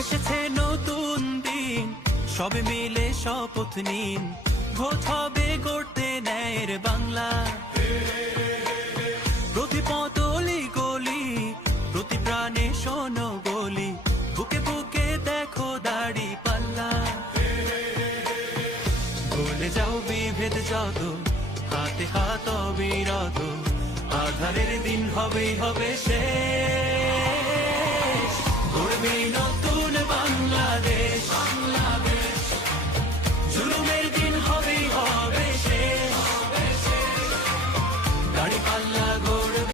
এসেছে নতুন দিন, সবে মিলে শপথ নিন, ভোট হবে গড়তে ন্যায়ের বাংলা। প্রতি পতলি গলি, প্রতি প্রাণে শোনো বলি, বুকে বুকে দেখো দাড়ি পাল্লা। ভুলে যাও বিভেদ যত, হাতে হাত অবিরত, আধারের দিন হবেই হবে শেষ। গড়বে নতুন বাংলাদেশ, জুলুমের দিন হবেই হবে শেষ। দাড়ি পাল্লা